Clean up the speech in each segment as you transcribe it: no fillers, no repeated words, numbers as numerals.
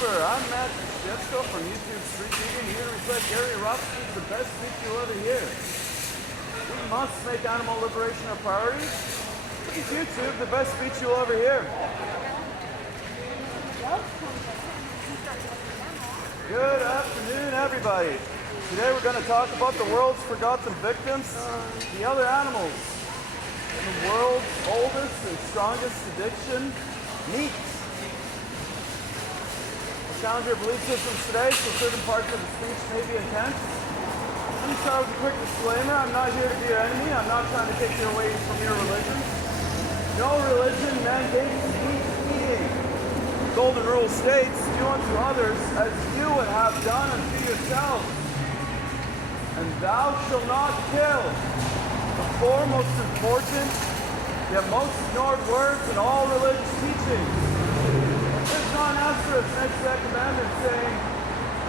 Dunsmuir. I'm Expo from YouTube Street Vegan. Here to reflect Gary Yourofsky is the best speech you'll ever hear. We must make animal liberation a priority. Please YouTube the best speech you'll ever hear. Good afternoon, everybody. Today we're going to talk about the world's forgotten victims, the other animals. The world's oldest and strongest addiction, meat. I'll challenge your belief systems today, so certain parts of the speech may be intense. Let me start with a quick disclaimer. I'm not here to be your enemy. I'm not trying to take you away from your religion. No religion mandates meat eating. The Golden Rule states, do unto others as you would have done unto yourselves. And thou shalt not kill. The four most important, yet most ignored words in all religious teachings. There's not an asterisk next to that commandment saying,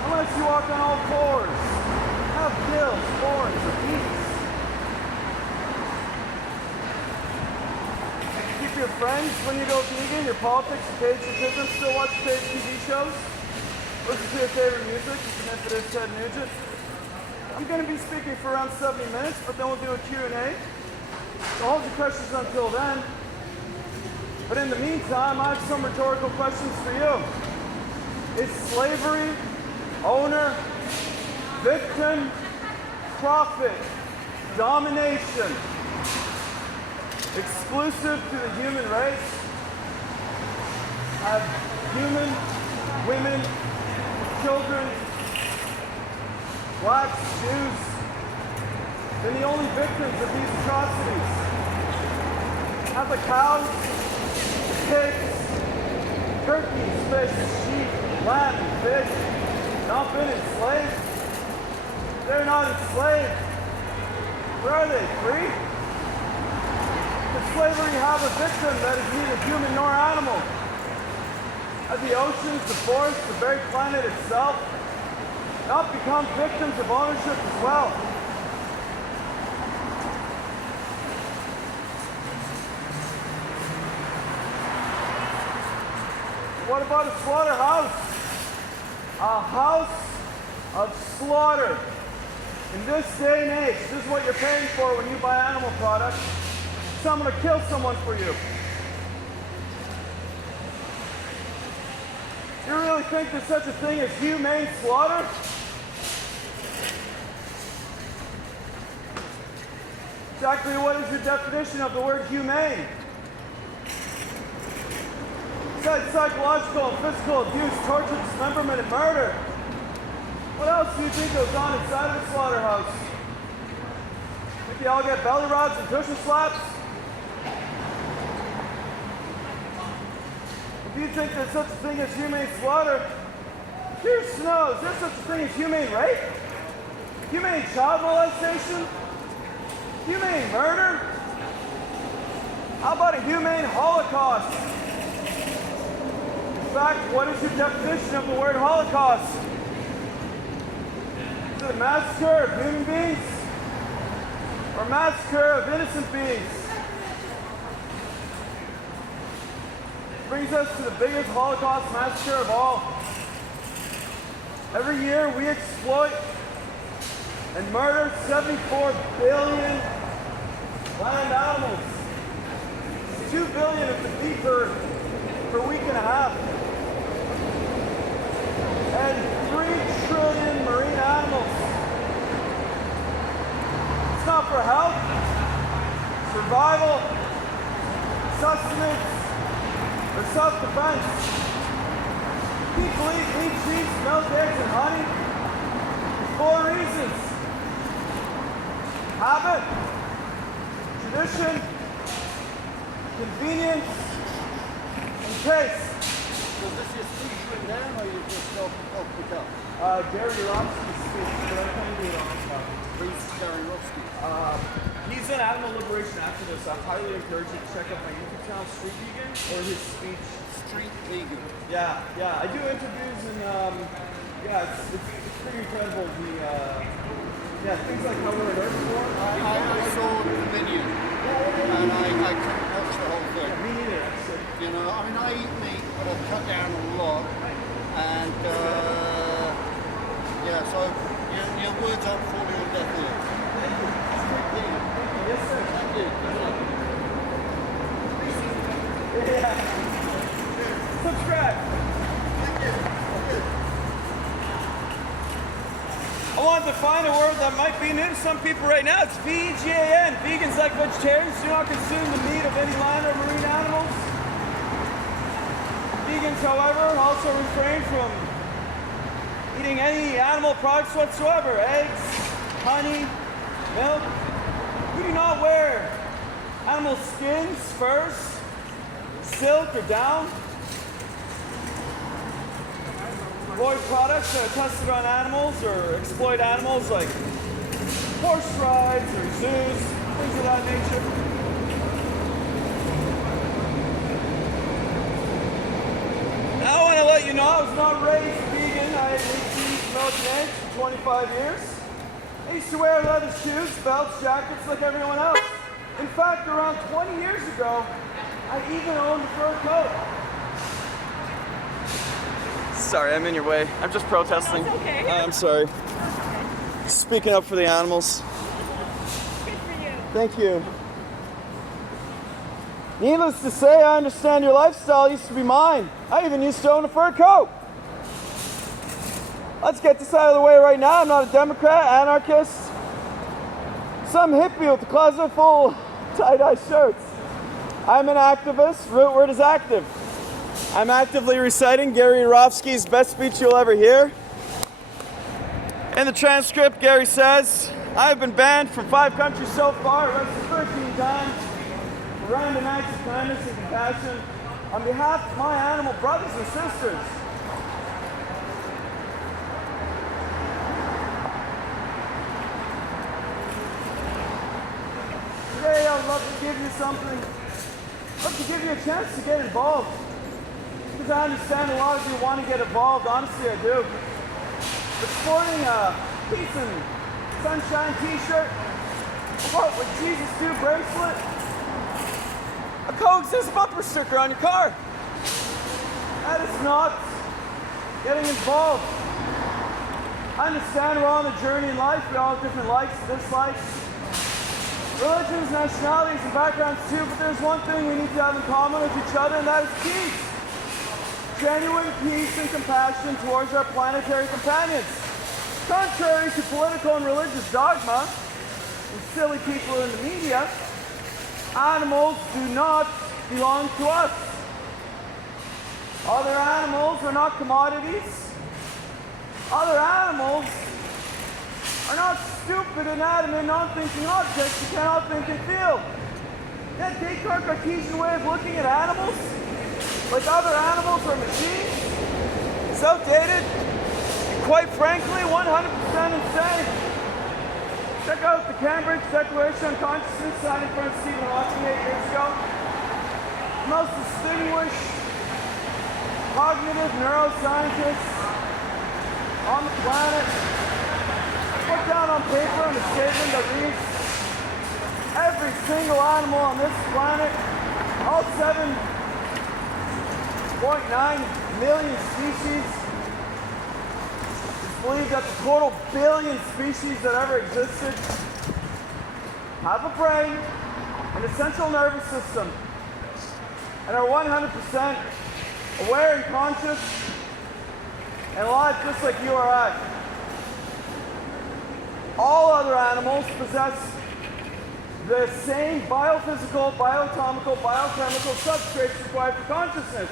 unless you walk on all fours, have gills, horns, or beaks. Keep your friends when you go vegan, your politics, your patriotism, still watch your favorite TV shows, listen to your favorite music, even if it is Ted Nugent. I'm going to be speaking for around 70 minutes, but then we'll do a Q&A. So hold your questions until then. But in the meantime, I have some rhetorical questions for you. Is slavery, owner, victim, profit, domination exclusive to the human race? Have human, women, children, blacks, Jews, been the only victims of these atrocities? Have the cows, pigs, turkeys, fish, sheep, lamb, and fish not been enslaved? They're not enslaved. Where are they? Free? Does slavery have a victim that is neither human nor animal? Have the oceans, the forests, the very planet itself not become victims of ownership as well? What about a slaughterhouse? A house of slaughter. In this day and age, this is what you're paying for when you buy animal products. Someone to kill someone for you. You really think there's such a thing as humane slaughter? Exactly what is your definition of the word humane? Besides psychological and physical abuse, torture, dismemberment, and murder, what else do you think goes on inside of a slaughterhouse? Think they all get belly rubs and cushion slaps? If you think there's such a thing as humane slaughter, curious to know, is there such a thing as humane rape? Humane child molestation? Humane murder? How about a humane Holocaust? In fact, what is your definition of the word Holocaust? Is it a massacre of human beings? Or a massacre of innocent beings? Brings us to the biggest Holocaust massacre of all. Every year we exploit and murder 74 billion land animals. 2 billion of the beef per week and a half. And 3 trillion marine animals. It's not for health, survival, sustenance, or self-defense. People eat meat, cheese, milk, eggs, and honey for 4 reasons. Habit, tradition, convenience, and taste. Was this your speech written down, or you just off the cuff? Gary Yourofsky speaks, but I can't do it on the cuff. Who's Gary Yourofsky? He's an animal liberation activist. I highly encourage you to check out my YouTube channel, Street Vegan, or his speech. Street Vegan. Yeah. I do interviews and it's pretty incredible. Things like how we're Earth for. I saw Dominion, and I couldn't watch the whole thing. Me neither. You know, I mean, I eat meat, but I've cut down a lot. And yeah, so your words aren't falling on deaf ears. Yes, sir. Thank you. Yeah. Subscribe. Thank you. I want to find a word that might be new to some people right now. It's vegan. Vegans, like vegetarians, do not consume the meat of any land or marine animals. Vegans, however, also refrain from eating any animal products whatsoever. Eggs, honey, milk. We do not wear animal skins, furs, silk, or down. Avoid products that are tested on animals or exploit animals like horse rides or zoos, things of that nature. Now I want to let you know I was not raised vegan. I ate meat, cheese, milk, and eggs for 25 years. I used to wear leather shoes, belts, jackets like everyone else. In fact, around 20 years ago, I even owned a fur coat. Sorry, I'm in your way. I'm just protesting. No, it's okay. I'm sorry. Speaking up for the animals. Good for you. Thank you. Needless to say, I understand your lifestyle used to be mine. I even used to own a fur coat. Let's get this out of the way right now. I'm not a Democrat, anarchist, some hippie with a closet full of tie-dye shirts. I'm an activist. Root word is active. I'm actively reciting Gary Yourofsky's best speech you'll ever hear. In the transcript, Gary says, I have been banned from 5 countries so far, arrested 13 times, for random acts of kindness and compassion on behalf of my animal brothers and sisters. Today, I would love to give you something. I'd love to give you a chance to get involved. Because I understand a lot of you want to get involved. Honestly, I do. But sporting a peace and sunshine t-shirt, what, with Jesus Do bracelet, a coexist bumper sticker on your car. That is not getting involved. I understand we're all on a journey in life. We all have different likes and dislikes. Religions, nationalities, and backgrounds too, but there's one thing we need to have in common with each other, and that is peace. Genuine peace and compassion towards our planetary companions. Contrary to political and religious dogma and silly people in the media, animals do not belong to us. Other animals are not commodities. Other animals are not stupid, inanimate, non-thinking objects who cannot think and feel. That Descartes Cartesian way of looking at animals, like other animals or machines, is outdated and quite frankly 100% insane. Check out the Cambridge Declaration on Consciousness signed in front of Stephen Hawking 8 years ago. The most distinguished cognitive neuroscientist on the planet put down on paper in a statement that reads, every single animal on this planet, all 7.9 million species, it's believed that the total billion species that ever existed have a brain, an essential nervous system, and are 100% aware and conscious and alive just like you or I. All other animals possess the same biophysical, bioatomical, biochemical substrates required for consciousness.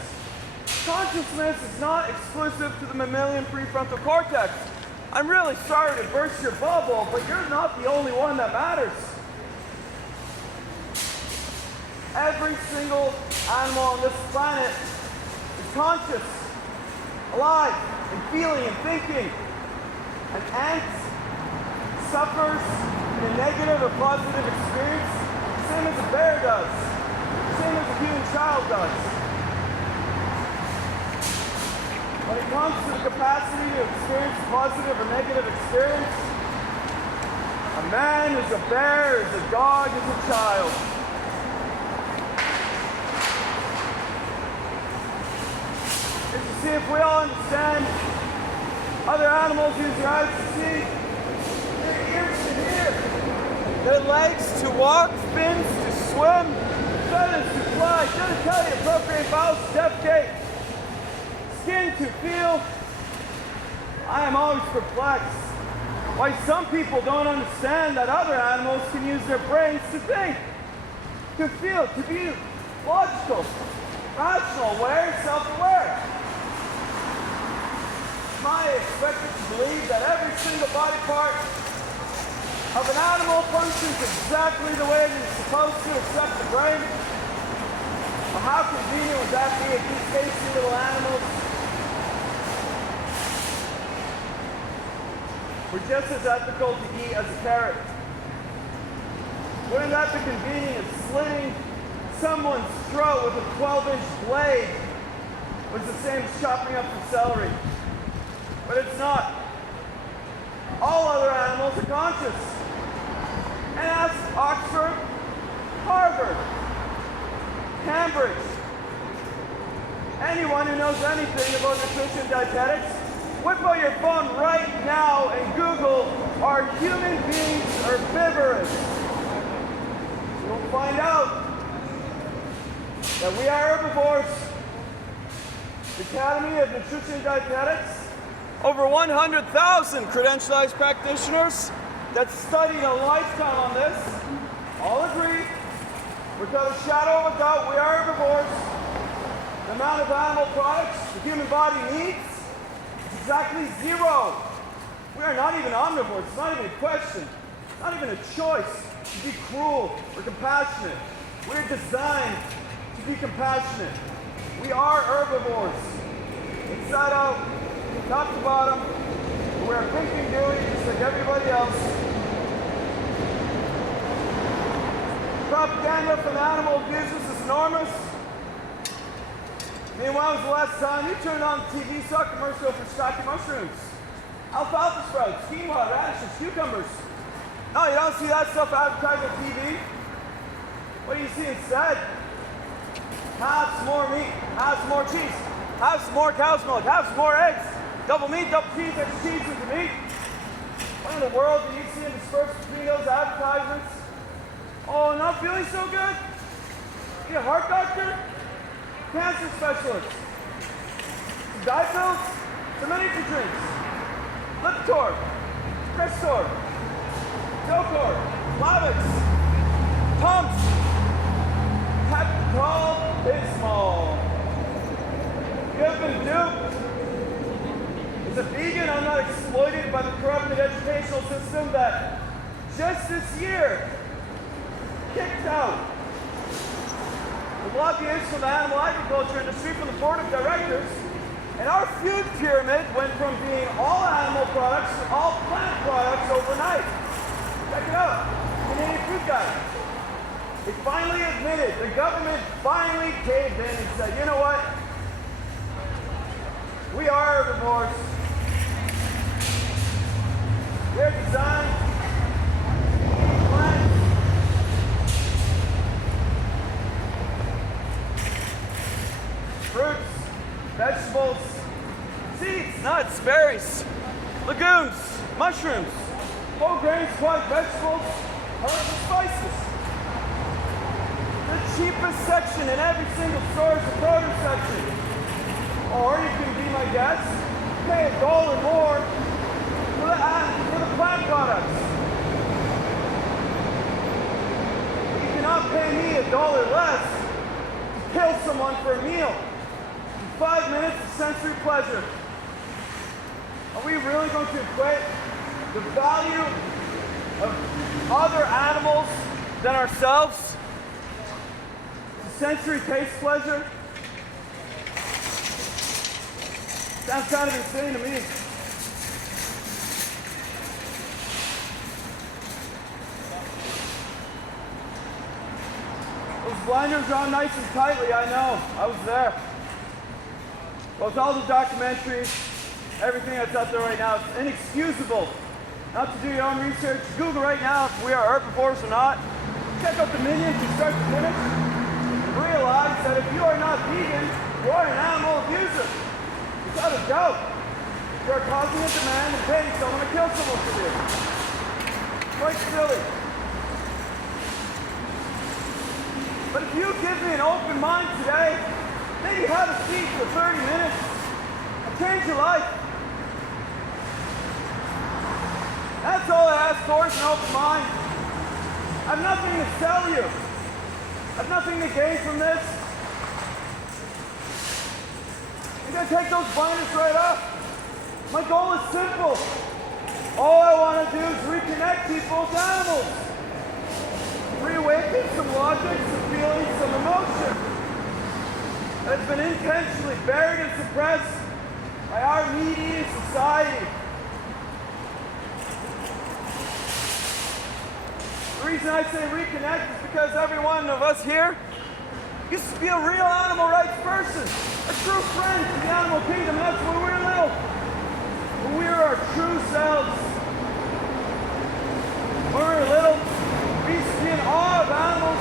Consciousness is not exclusive to the mammalian prefrontal cortex. I'm really sorry to burst your bubble, but you're not the only one that matters. Every single animal on this planet is conscious, alive, and feeling and thinking. An ant suffers in a negative or positive experience, same as a bear does, same as a human child does. When it comes to the capacity to experience a positive or negative experience, a man is a bear, is a dog, is a child. It's a see if we all understand. Other animals use their eyes to see, their ears to hear, their legs to walk, fins to swim, feathers to fly, genitalia, appropriate bowels to defecate, skin to feel. I am always perplexed why some people don't understand that other animals can use their brains to think, to feel, to be logical, rational, aware, self-aware. Am I expected to believe that every single body part of an animal functions exactly the way it is supposed to, except the brain? Well, how convenient would that be if these tasty little animals were just as ethical to eat as a carrot? Wouldn't that be convenient if slitting someone's throat with a 12-inch blade was the same as chopping up the celery? But it's not. All other animals are conscious. And ask Oxford, Harvard, Cambridge, anyone who knows anything about nutrition and dietetics, whip out your phone right now and Google, are human beings herbivorous? You'll find out that we are herbivores. The Academy of Nutrition and Dietetics, over 100,000 credentialized practitioners that studied a lifetime on this, all agree, without a shadow of a doubt, we are herbivores. The amount of animal products the human body needs is exactly zero. We are not even omnivores. It's not even a question. It's not even a choice to be cruel or compassionate. We're designed to be compassionate. We are herbivores. Inside out, top to bottom, we're thinking, doing just like everybody else. Propaganda from animal abusers is enormous. I mean, when was the last time you turned on the TV, saw a commercial for shiitake mushrooms, alfalfa sprouts, quinoa, radishes, cucumbers? No, you don't see that stuff advertised on TV. What do you see instead? Have some more meat, have some more cheese, have some more cow's milk, have some more eggs, double meat, double cheese, extra cheese with the meat. What in the world do you see interspersed between those advertisements? Oh, not feeling so good? Need a heart doctor? Cancer specialist? Some diet pills? Some energy drinks? Lipitor? Crestor? Zocor? Plavix? Pumps? Pepto-Bismol? You have been duped. As a vegan, I'm not exploited by the corrupted educational system that just this year kicked out the lobbyists from the animal agriculture industry from the board of directors, and our food pyramid went from being all animal products to all plant products overnight. Check it out, Canadian Food Guide. They finally admitted, the government finally caved in and said, you know what? We are herbivores. We're designed to eat plants. Fruits, vegetables, seeds, nuts, berries, legumes, mushrooms, whole grains, quad vegetables, herbs and spices. The cheapest section in every single store is the produce section. Or you can be my guest, pay $1 more for the plant products. You cannot pay me $1 less to kill someone for a meal. 5 minutes of sensory pleasure. Are we really going to equate the value of other animals than ourselves to sensory taste pleasure? Sounds kind of insane to me. Those blinders are on nice and tightly, I know. I was there. Well, with all the documentaries, everything that's out there right now, it's inexcusable not to do your own research. Google right now if we are herbivores or not. Check out the minions from start to finish. Realize that if you are not vegan, you are an animal abuser. doubt. You are causing a demand and paying someone to kill someone for you. Quite silly. But if you give me an open mind today, maybe have a seat for 30 minutes and change your life. That's all I ask for is an open mind. I have nothing to sell you. I have nothing to gain from this. I'm going to take those blinders right off. My goal is simple. All I want to do is reconnect people with animals. Reawaken some logic, some feelings, some emotion that has been intentionally buried and suppressed by our needy society. The reason I say reconnect is because every one of us here used to be a real animal rights person, a true friend to the animal kingdom. That's when we were little. When we were our true selves. When we were little, we used to be in awe of animals.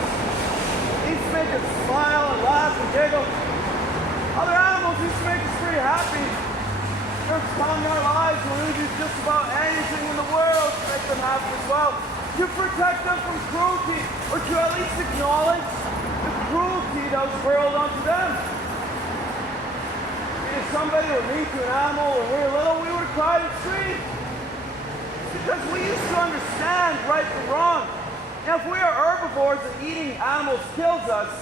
They used to make us smile and laugh and giggle. Other animals used to make us pretty happy. There was a time in our lives when we would do just about anything in the world to make them happy as well. To protect them from cruelty, or to at least acknowledge the cruelty that was hurled onto them. If somebody were mean to an animal when we were little, we would cry and scream. Because we used to understand right from wrong. Now, if we are herbivores and eating animals kills us,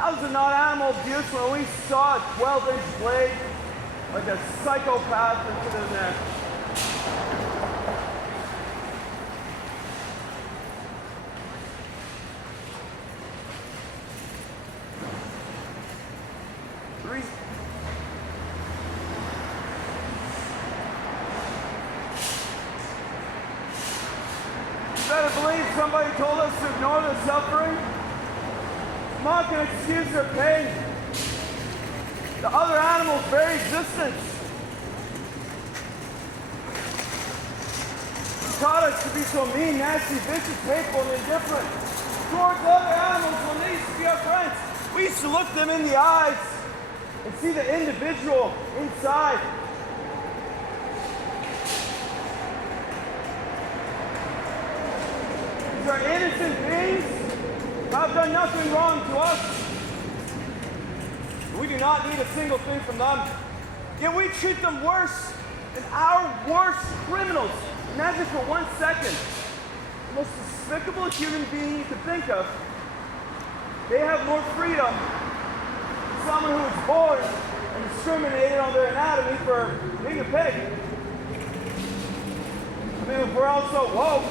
how is it not animal abuse when we saw a 12-inch blade like a psychopath into their neck? Somebody told us to ignore their suffering. It's not going to excuse their pain. The other animal's very existence taught us to be so mean, nasty, vicious, hateful, and indifferent towards other animals when they used to be our friends. We used to look them in the eyes and see the individual inside. These are innocent beings who have done nothing wrong to us. We do not need a single thing from them. Yet we treat them worse than our worst criminals. Imagine for 1 second, the most despicable human being you could think of. They have more freedom than someone who was born and discriminated on their anatomy for being a pig. I mean, if we're all so woke,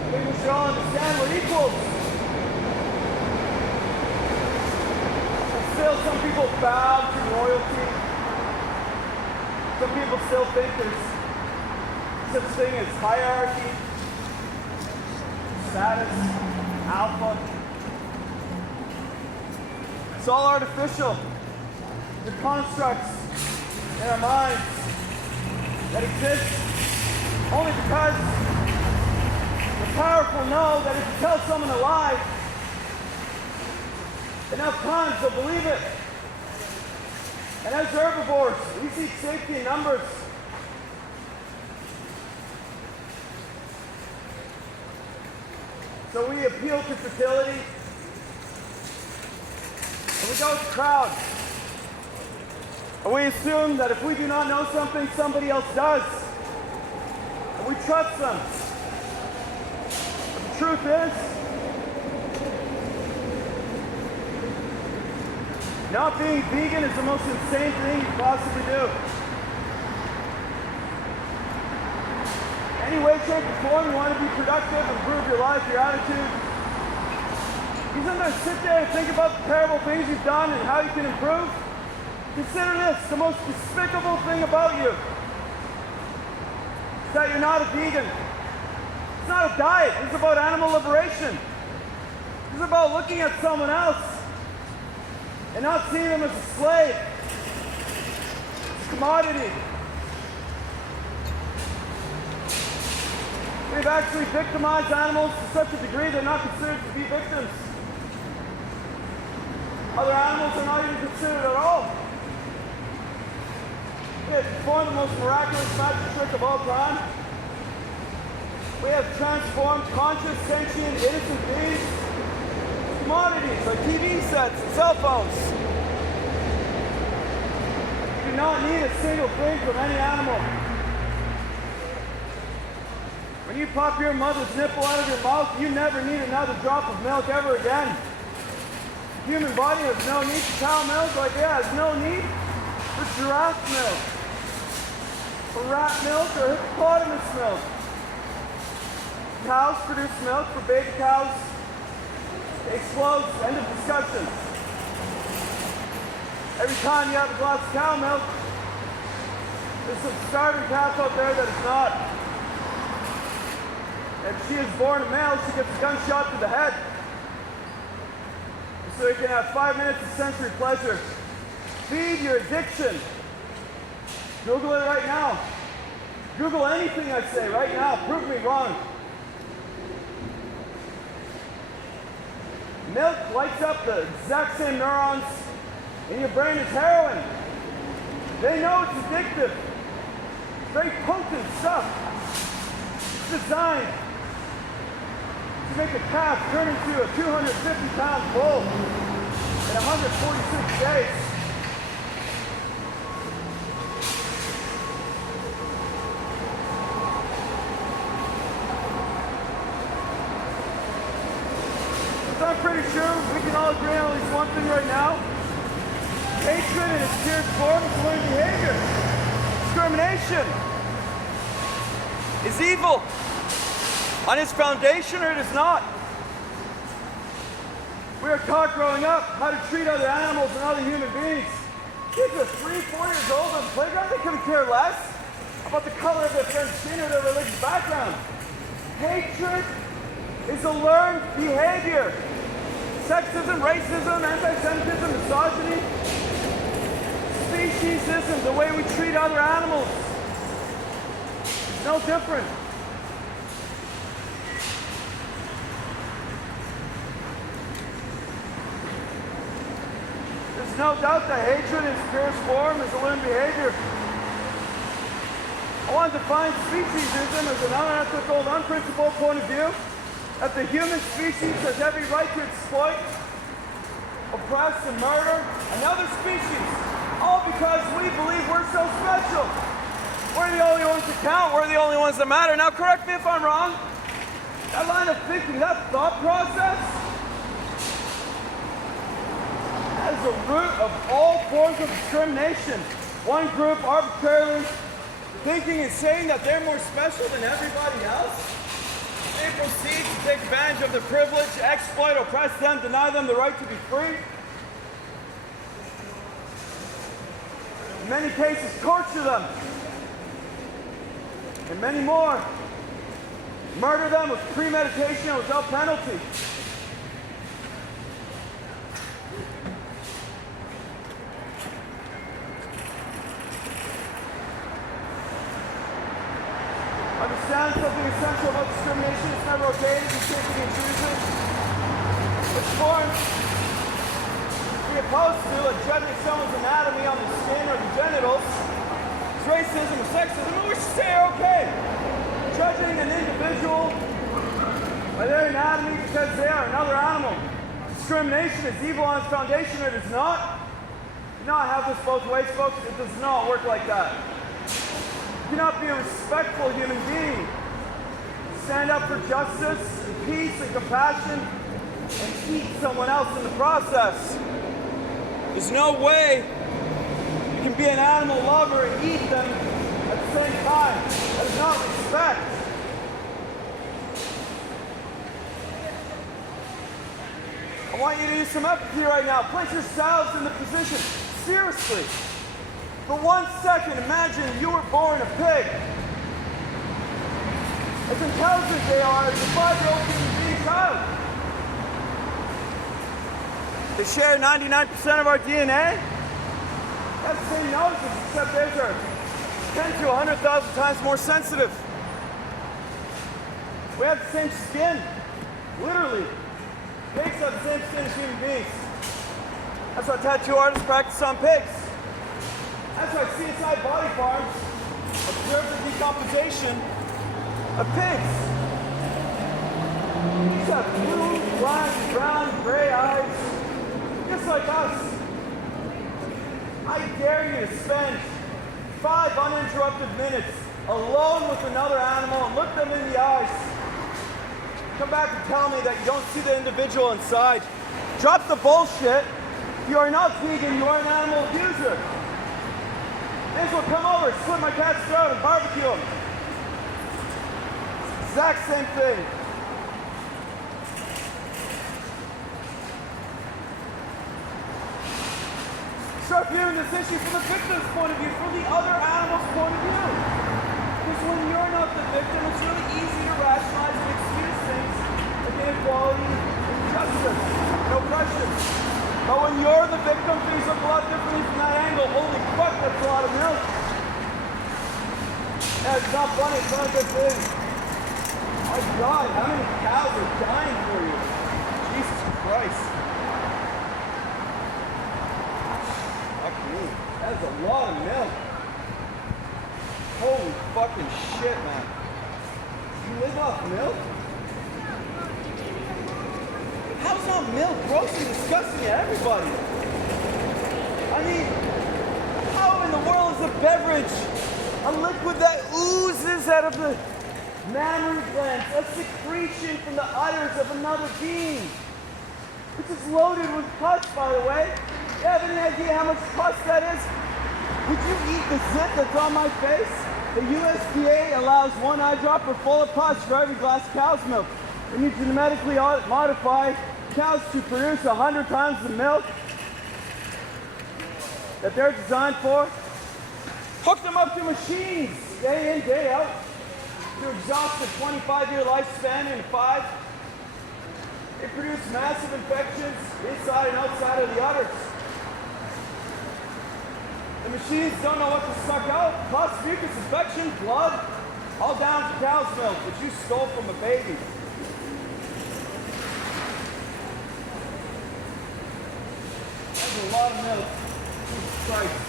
I think we should all understand we're equals. And still, some people bow to royalty. Some people still think there's such thing as hierarchy, status, alpha. It's all artificial. The constructs in our minds that exist only because the powerful know that if you tell someone a lie enough times, they'll believe it. And as herbivores, we seek safety in numbers. So we appeal to fertility. And we go with the crowd. And we assume that if we do not know something, somebody else does. And we trust them. But the truth is, not being vegan is the most insane thing you could possibly do. Any way, shape, or form you want to be productive, improve your life, your attitude. You sometimes sit there and think about the terrible things you've done and how you can improve. Consider this, the most despicable thing about you is that you're not a vegan. It's not a diet, it's about animal liberation. It's about looking at someone else and not seeing them as a slave, as a commodity. We've actually victimized animals to such a degree they're not considered to be victims. Other animals are not even considered at all. We have performed the most miraculous magic trick of all time. We have transformed conscious, sentient, innocent beings to commodities like TV sets and cell phones. You do not need a single thing from any animal. When you pop your mother's nipple out of your mouth, you never need another drop of milk ever again. The human body has no need for cow milk, like it has no need for giraffe milk, for rat milk, or hippopotamus milk. Cows produce milk for baby cows. It explodes. End of discussion. Every time you have a glass of cow milk, there's some starving calf out there that is not. If she is born a male, she gets a gunshot to the head. So you can have 5 minutes of sensory pleasure. Feed your addiction. Google it right now. Google anything I say right now. Prove me wrong. Milk lights up the exact same neurons in your brain as heroin. They know it's addictive. It's very potent stuff. It's designed to make a calf turn into a 250-pound bull in 146 days. So I'm pretty sure we can all agree on at least one thing right now. Hatred in its purest form is learned behavior. Discrimination is evil. On its foundation, or it is not. We are taught growing up how to treat other animals and other human beings. Kids are 3, 4 years old on the playground, they couldn't care less about the color of their friend's skin or their religious background. Hatred is a learned behavior. Sexism, racism, anti-Semitism, misogyny, speciesism, the way we treat other animals, is no different. There's no doubt that hatred in its purest form is a learned behavior. I want to define speciesism as an unethical, unprincipled point of view that the human species has every right to exploit, oppress, and murder another species, all because we believe we're so special. We're the only ones that count, we're the only ones that matter. Now correct me if I'm wrong. That line of thinking, that thought process, that is the root of all forms of discrimination. One group arbitrarily thinking and saying that they're more special than everybody else. They proceed to take advantage of their privilege, exploit, oppress them, deny them the right to be free. In many cases, torture them. And many more. Murder them with premeditation and without penalty. Understand something essential about discrimination. It's never okay to be taking and choosing. It's foreign. Be opposed to like judging someone's anatomy on the skin or the genitals. It's racism or sexism, we should say are okay. Judging an individual by their anatomy because they are another animal. Discrimination is evil on its foundation, or it is not. Do not have this both ways, folks. It does not work like that. You cannot be a respectful human being. Stand up for justice, and peace, and compassion, and eat someone else in the process. There's no way you can be an animal lover and eat them at the same time. That is not respect. I want you to use some empathy right now. Place yourselves in the position. Seriously. For 1 second, imagine you were born a pig. As intelligent they are as a 5-year-old human being child. They share 99% of our DNA. They have the same noses, except theirs are 10 to 100,000 times more sensitive. We have the same skin, literally. Pigs have the same skin as human beings. That's what tattoo artists practice on pigs. That's why CSI Body Farms observe the decomposition of pigs. These have blue, black, brown, gray eyes, just like us. I dare you to spend 5 uninterrupted minutes alone with another animal and look them in the eyes. Come back and tell me that you don't see the individual inside. Drop the bullshit. You are not vegan, you are an animal abuser. May as well come over, slit my cat's throat and barbecue him. Exact same thing. Start viewing this issue from the victim's point of view, from the other animal's point of view. Because when you're not the victim, it's really easy to rationalize and excuse things like inequality, injustice, and oppression. But when you're the victim, things look a lot differently from that angle. Holy fuck, that's a lot of milk. Yeah, it's not funny, it's not a good thing. My God, how many cows are dying for you? Jesus Christ. That's a lot of milk. Holy fucking shit, man. You live off milk? How's not milk gross and disgusting to everybody? I mean, how in the world is a beverage a liquid that oozes out of the mammary glands, a secretion from the udders of another being, which is loaded with pus, by the way? You have any idea how much pus that is? Would you eat the zit that's on my face? The USDA allows 1 eyedropper full of pus for every glass of cow's milk. And you genetically modify cows to produce 100 times the milk that they're designed for. Hook them up to machines day in, day out to exhaust their 25-year lifespan in 5. They produce massive infections inside and outside of the udders. The machines don't know what to suck out. Pus, mucus, infection, blood, all down to cow's milk that you stole from a baby. That's a lot of milk. Jesus Christ.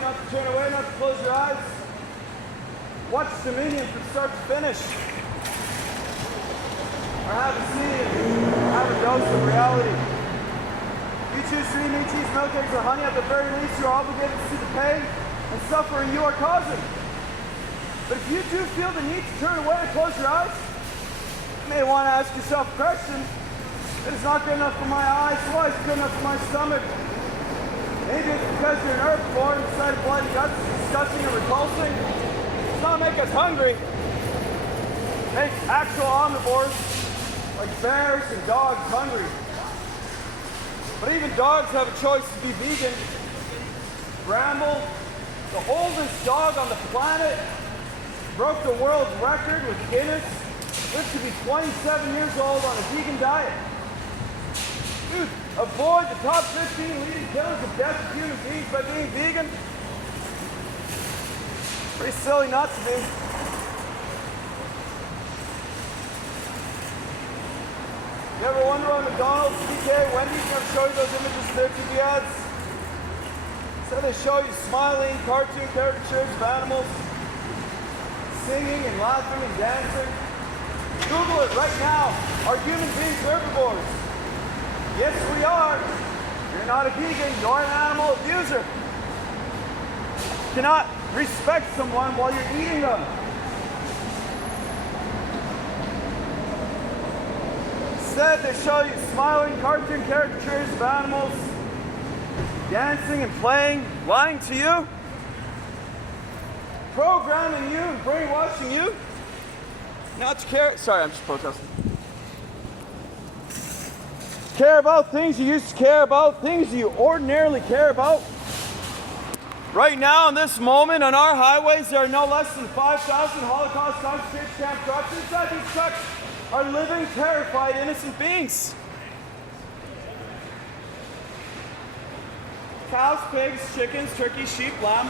Not to turn away, not to close your eyes. Watch Dominion from start to finish. Or have a seat and have a dose of reality. If you choose to eat meat, cheese, milk, eggs, or honey, at the very least, you're obligated to see the pain and suffering you are causing. But if you do feel the need to turn away and close your eyes, you may want to ask yourself a question. It is not good enough for my eyes, why is it good enough for my stomach? Maybe it's because you're an herbivore and the sight of blood and guts is disgusting and repulsing. It does not make us hungry. It makes actual omnivores, like bears and dogs, hungry. But even dogs have a choice to be vegan. Bramble, the oldest dog on the planet, broke the world record with Guinness, lived to be 27 years old on a vegan diet. Dude, avoid the top 15 leading killers of death of human beings by being vegan. Pretty silly not to be. You ever wonder why McDonald's, BK, Wendy's never show you those images of their TV ads? So they show you smiling cartoon caricatures of animals singing and laughing and dancing. Google it right now. Are human beings herbivores? Yes, we are. You're not a vegan, you're an animal abuser. You cannot respect someone while you're eating them. Instead, they show you smiling cartoon caricatures of animals dancing and playing, lying to you, programming you and brainwashing you not to care. Sorry, I'm just protesting. Care about things you used to care about, things you ordinarily care about. Right now, in this moment, on our highways, there are no less than 5,000 Holocaust concentration camp trucks. Inside these trucks are living, terrified, innocent beings. cows, pigs, chickens, turkeys, sheep, lamb.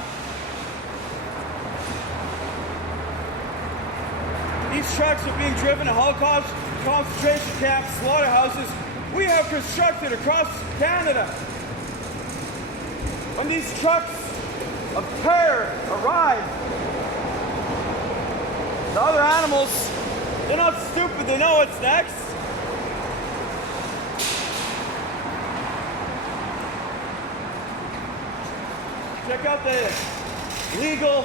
These trucks are being driven to Holocaust concentration camps, slaughterhouses we have constructed across Canada. When these trucks of terror arrive, the other animals, they're not stupid, they know what's next. Check out the legal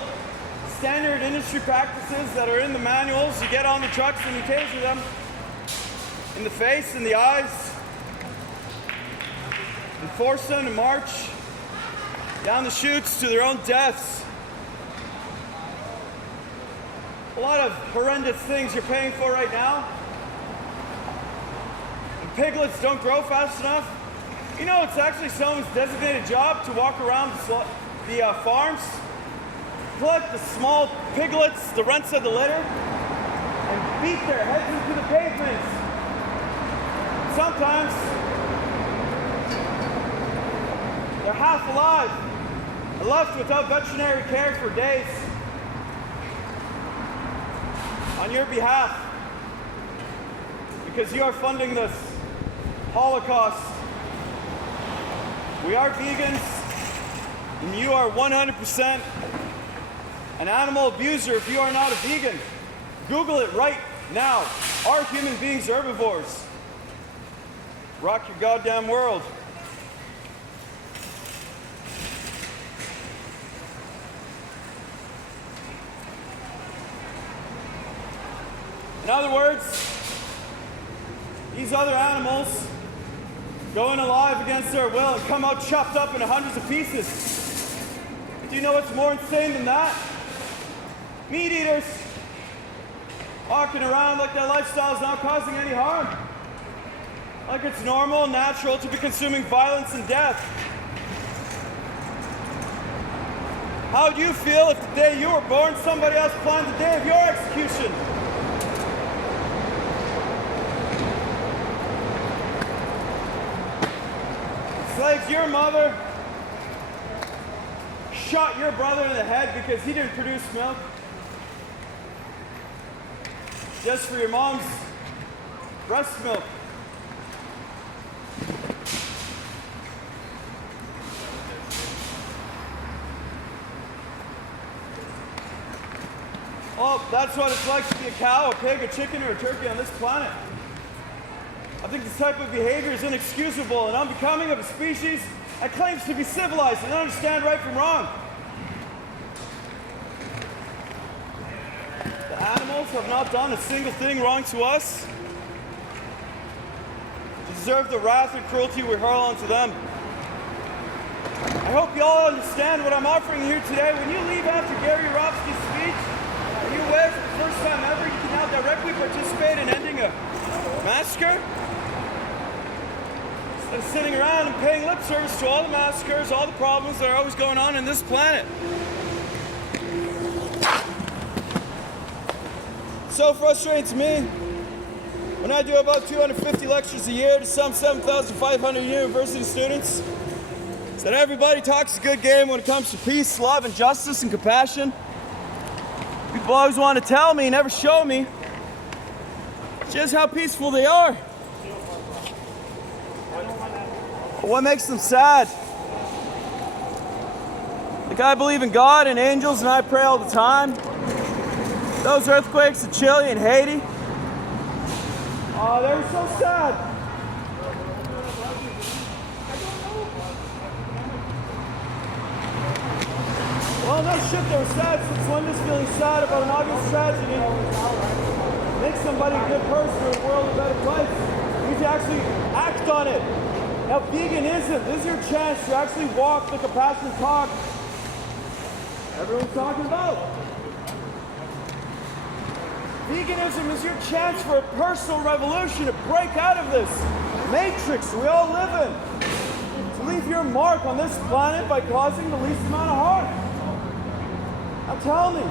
standard industry practices that are in the manuals. You get on the trucks and you taser them in the face, in the eyes, and force them to march down the chutes to their own deaths. A lot of horrendous things you're paying for right now. And piglets don't grow fast enough. You know, it's actually someone's designated job to walk around the farms, collect the small piglets, the runts of the litter, and beat their heads into the pavements. Sometimes they're half alive and left without veterinary care for days. On your behalf, because you are funding this Holocaust. We are vegans, and you are 100% an animal abuser if you are not a vegan. Google it right now. Are human beings herbivores? Rock your goddamn world. In other words, these other animals going alive against their will and come out chopped up into hundreds of pieces. Do you know what's more insane than that? Meat eaters walking around like their lifestyle is not causing any harm. Like it's normal and natural to be consuming violence and death. How would you feel if the day you were born, somebody else planned the day of your execution? It's like your mother shot your brother in the head because he didn't produce milk. Just for your mom's breast milk. Well, that's what it's like to be a cow, a pig, a chicken, or a turkey on this planet. I think this type of behavior is inexcusable and unbecoming of a species that claims to be civilized and understand right from wrong. The animals have not done a single thing wrong to us to deserve the wrath and cruelty we hurl onto them. I hope you all understand what I'm offering here today. When you leave after Gary Yourofsky's speech, and you wave for the first time ever, you can now directly participate in ending a massacre. Instead of sitting around and paying lip service to all the massacres, all the problems that are always going on in this planet. So frustrating to me when I do about 250 lectures a year to some 7,500 university students is that everybody talks a good game when it comes to peace, love, and justice and compassion. People always want to tell me, never show me just how peaceful they are. But what makes them sad? Like, I believe in God and angels and I pray all the time. Those earthquakes in Chile and Haiti, oh, they were so sad. Well, no shit, they were sad, since one is feeling sad about an obvious tragedy makes somebody a good person or the world a better place. You need to actually act on it. Now, veganism, this is your chance to actually walk the compassionate talk everyone's talking about. Veganism is your chance for a personal revolution to break out of this matrix we all live in. To leave your mark on this planet by causing the least amount of harm. Now tell me,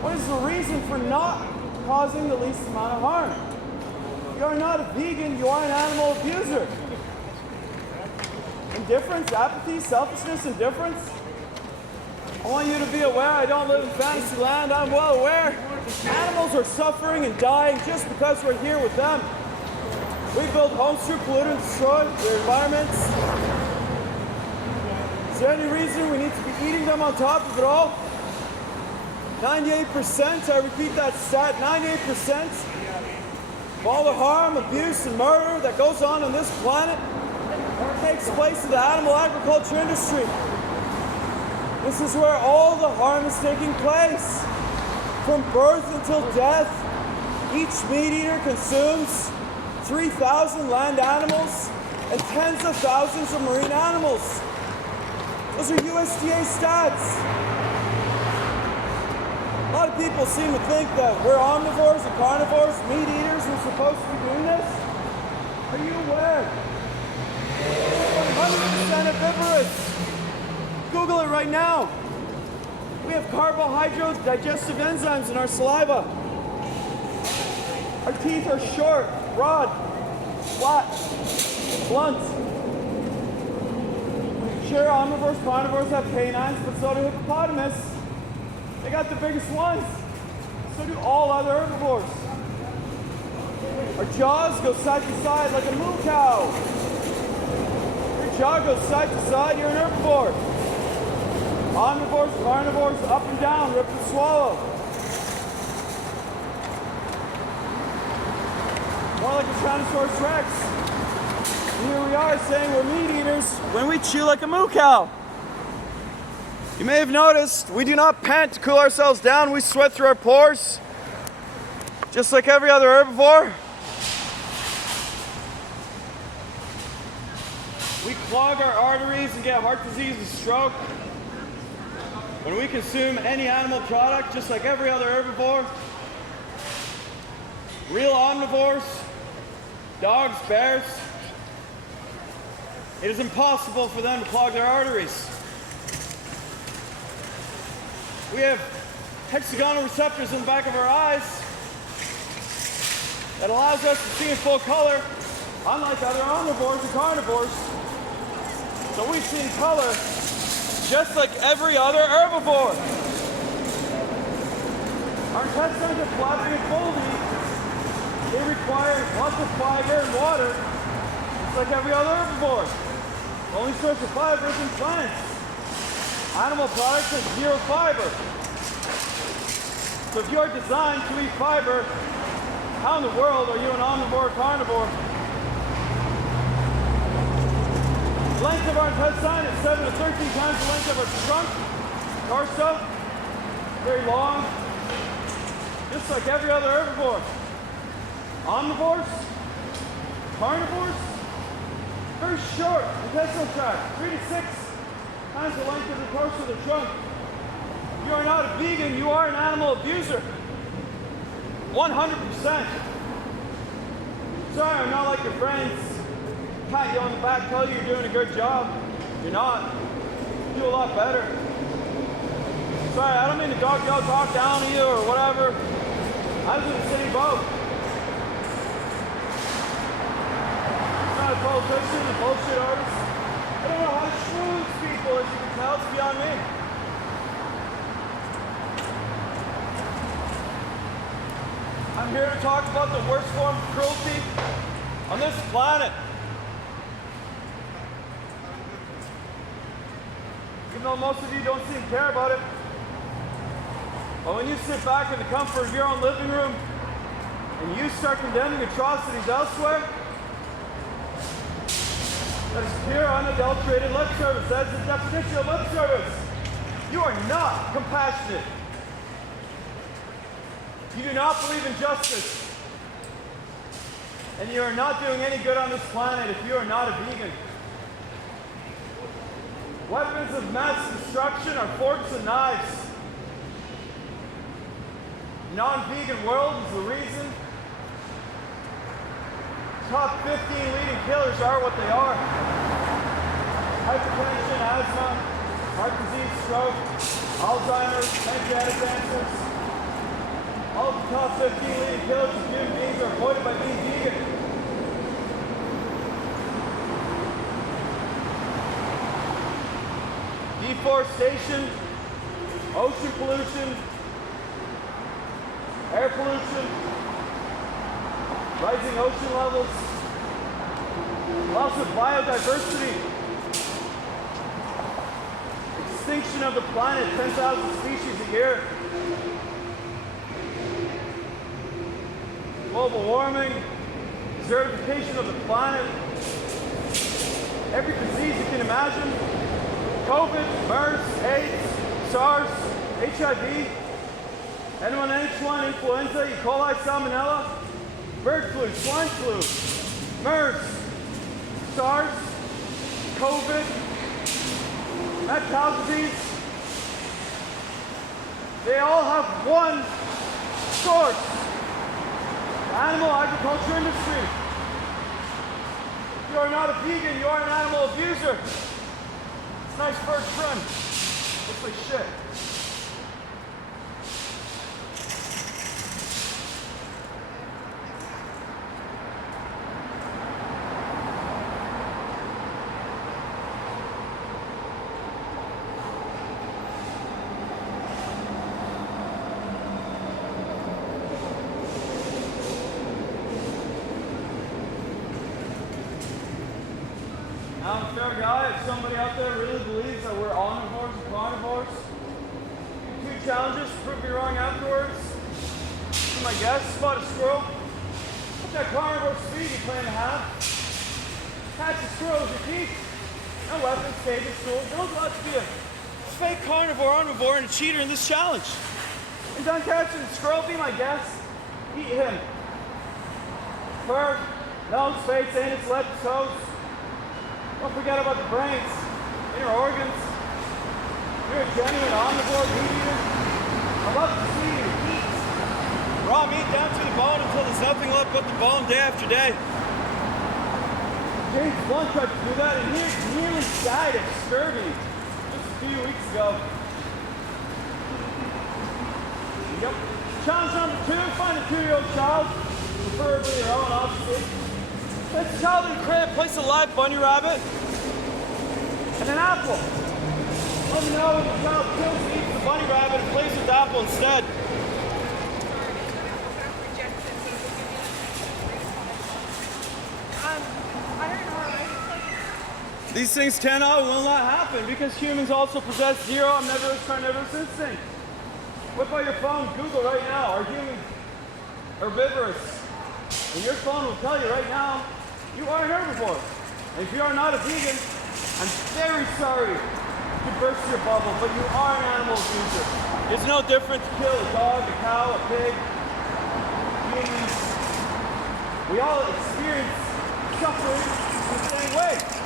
what is the reason for not causing the least amount of harm? You are not a vegan, you are an animal abuser. indifference, apathy, selfishness, indifference. I want you to be aware I don't live in fantasy land. I'm well aware animals are suffering and dying just because we're here with them. We build homes through pollute and destroy their environments. Is there any reason we need to be eating them on top of it all? 98%, I repeat that stat, 98% of all the harm, abuse, and murder that goes on this planet takes place in the animal agriculture industry. This is where all the harm is taking place. From birth until death, each meat eater consumes 3,000 land animals and tens of thousands of marine animals. Those are USDA stats. A lot of people seem to think that we're omnivores and carnivores, meat eaters, we're supposed to be doing this. Are you aware? 100% herbivorous. Google it right now. We have carbohydrate digestive enzymes in our saliva. Our teeth are short, broad, flat, blunt. Sure, omnivores, carnivores have canines, but so do hippopotamus. They got the biggest ones. So do all other herbivores. Our jaws go side to side like a moo cow. Your jaw goes side to side, you're an herbivore. Omnivores, carnivores, up and down, rip and swallow. More like a Tyrannosaurus Rex. And here we are saying we're meat eaters when we chew like a moo cow. You may have noticed we do not pant to cool ourselves down. We sweat through our pores, just like every other herbivore. We clog our arteries and get heart disease and stroke. When we consume any animal product, just like every other herbivore, real omnivores, dogs, bears, it is impossible for them to clog their arteries. We have hexagonal receptors in the back of our eyes that allows us to see in full color, unlike other omnivores and carnivores. So we see in color just like every other herbivore. Our intestines are flabby and foldy. They require lots of fiber and water, just like every other herbivore. The only source of fiber is in plants. Animal products have zero fiber. So if you are designed to eat fiber, how in the world are you an omnivore or carnivore? The length of our intestine is 7 to 13 times the length of our trunk, torso, very long, just like every other herbivore. Omnivores, carnivores, very short intestinal tract, 3 to 6 times the length of the torso of the trunk. If you are not a vegan, you are an animal abuser. 100%. Sorry, I'm not like your friends. Pat you on the back, tell you you're doing a good job. You're not. You do a lot better. Sorry, I don't mean to talk down to you or whatever. I was in the same boat. I'm not a politician, a bullshit artist. I don't know how to schmooze people, as you can tell, it's beyond me. I'm here to talk about the worst form of cruelty on this planet. Even though most of you don't seem to care about it. But when you sit back in the comfort of your own living room and you start condemning atrocities elsewhere, that is pure, unadulterated lip service. That is the definition of lip service. You are not compassionate. You do not believe in justice. And you are not doing any good on this planet if you are not a vegan. Weapons of mass destruction are forks and knives. Non-vegan world is the reason top 15 leading killers are what they are. Hypertension, asthma, heart disease, stroke, Alzheimer's, pancreatic cancers. All the top 15 leading killers of human beings are avoided by being vegan. deforestation, ocean pollution, air pollution, rising ocean levels, loss of biodiversity, extinction of the planet, 10,000 species a year, global warming, desertification of the planet, every disease you can imagine, COVID, MERS, AIDS, SARS, HIV, N1N1, influenza, E. coli, salmonella, bird flu, swine flu, MERS, SARS, COVID, mad cow disease. They all have one source: the animal agriculture industry. If you are not a vegan, you are an animal abuser. It's nice first run. Looks like shit. I'm a fair guy. If somebody out there really believes that we're omnivores and carnivores, two challenges, prove me wrong afterwards. Be my guest, spot a squirrel. What's that carnivore speed you plan to have? Catch a squirrel with your teeth. No weapons, cages, tools. You're allowed to be a fake carnivore, omnivore, and a cheater in this challenge. And done catching the squirrel, be my guest. Eat him. Fur, nose, face, anus, lips, toes. Don't forget about the brains, inner organs. You're a genuine omnivore meat eater. I love to see you eat raw meat down to the bone until there's nothing left but the bone day after day. James Blunt tried to do that, and he nearly died of scurvy just a few weeks ago. Yep. Challenge number 2, find a 2-year-old child, preferably your own, obviously. Place the child in the crib, place a live bunny rabbit, and an apple. Let me know when the child kills and eats the bunny rabbit and plays with the apple instead. These things cannot and will not happen because humans also possess zero omnivorous carnivorous instinct. Whip out your phone, Google right now, are humans herbivorous? And your phone will tell you right now, you are an herbivore. And if you are not a vegan, I'm very sorry to burst your bubble, but you are an animal abuser. It's no different to kill a dog, a cow, a pig, humans. We all experience suffering the same way.